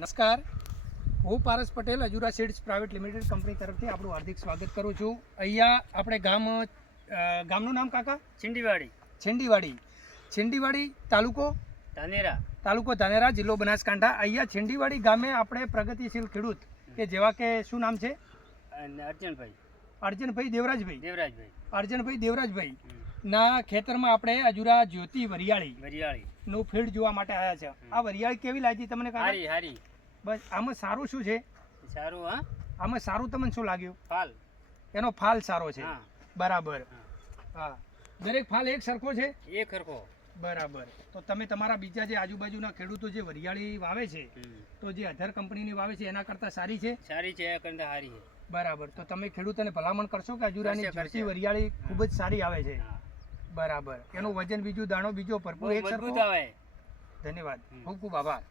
નમસ્કાર, હું Paras Patel Ajura seeds private limited company તરફથી આપણું હાર્દિક સ્વાગત કરું છું. અહીંયા આપણે ગામનું નામ કાકા? છેંડીવાડી, તાલુકો ધાનેરા, જિલ્લો બનાસકાંઠા. અહીંયા છેંડીવાડી ગામે આપણે પ્રગતિશીલ ખેડૂત કે જેવા કે શું નામ છે? અર્જનભાઈ દેવરાજભાઈ ના ખેતરમાં આપણે અજુરા જ્યોતિ વરિયાળી નું ફીલ્ડ જોવા માટે આવ્યા છે. આ વરિયાળી કેવી લાગી તમને કાકા? હારી. બસ આમાં સારું શું છે? સારું. આમાં સારું તમને શું લાગ્યું? ફાલ. એનો ફાલ સારો છે. હા. બરાબર. હા, દરેક ફાલ એક સરખો છે? એક સરખો. બરાબર. તો તમે તમારા બીજા જે આજુબાજુના ખેડૂતો જે વરિયાળી વાવે છે તો જે અધર કંપનીની વાવે છે એના કરતાં સારી છે? સારી છે, એ કરતા સારી છે. બરાબર. તો તમે ખેડૂતોને ભલામણ કરશો કે અજુરાની જ્યોતિ વરિયાળી ખૂબ જ સારી આવે છે? બરાબર. એનું વજન બીજું, દાણો બીજો ભરપૂર એક સરખો આવે. ધન્યવાદ, ખૂબ ખૂબ આભાર.